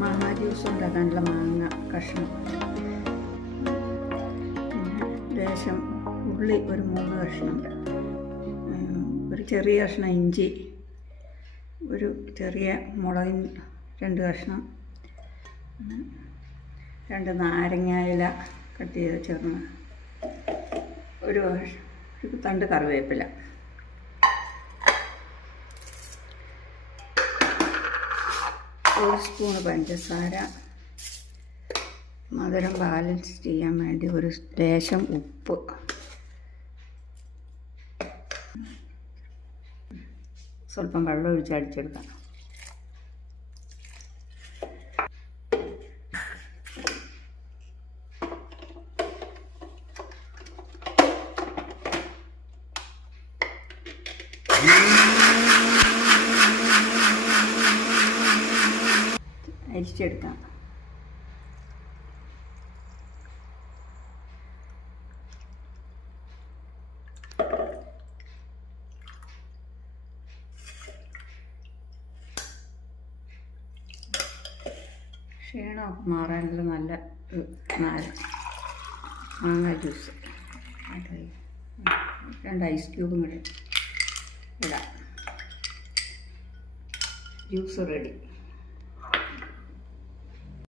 മാങ്ങ ജ്യൂസ് ഉണ്ടാക്കാനുള്ള മാങ്ങ കഷ്ണം, പിന്നെ ലേശം ഉള്ളി ഒരു 3 കഷ്ണം, ഒരു ചെറിയ കഷ്ണം ഇഞ്ചി, ഒരു ചെറിയ മുളകിൻ 2 കഷ്ണം, 2 നാരങ്ങയില കട്ട് ചെയ്ത് ചേർന്ന്, ഒരു തണ്ട് കറിവേപ്പില, ഒരു സ്പൂണ് പഞ്ചസാര, മധുരം ബാലൻസ് ചെയ്യാൻ വേണ്ടി ഒരു ലേശം ഉപ്പ്, സ്വല്പം വെള്ളം ഒഴിച്ച് അടിച്ചെടുക്കാം. അരിച്ചെടുക്കാം. ക്ഷീണം മാറാനുള്ള നല്ല മാങ്ങ ജ്യൂസ്. 2 ഐസ് ക്യൂബും കൂടെ ഇടാം. Juice ready.